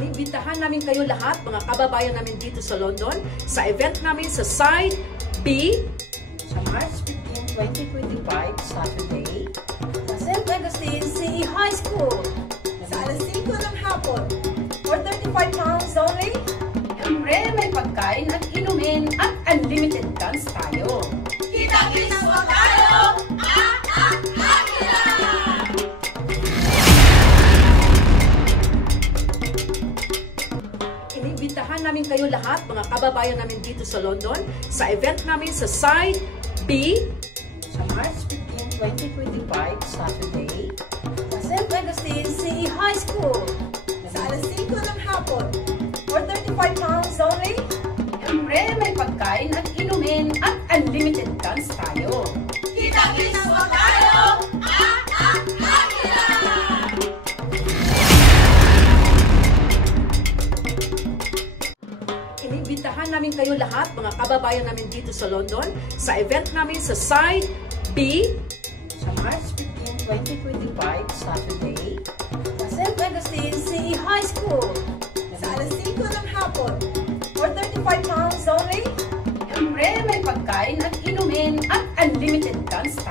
Inibitahan namin kayo lahat, mga kababayan namin dito sa London, sa event namin sa Side B sa March 15, 2025, Saturday, sa St. Augustine CE High School, sa alas 5 ng hapon, for £35 only. Siyempre, may pagkain at inumin at unlimited guns tayo. Kita-kits mo tayo! Inibitahan namin kayo lahat, mga kababayan namin dito sa London, sa event namin sa Side B sa March 15, 2025, Saturday, sa St. Augustine CE High School, sa alas 5 ng hapon, for £35 only. Siyempre, may pagkain at inumin at unlimited guns tayo. Kita-kits mo tayo! Inibitahan namin kayo lahat, mga kababayan namin dito sa London, sa event namin sa Side B sa March 15, 2025, Saturday, sa St. Augustine CE High School, sa alas 5 ng hapon, for £35 only. Siyempre, may pagkain at inumin at unlimited guns tayo.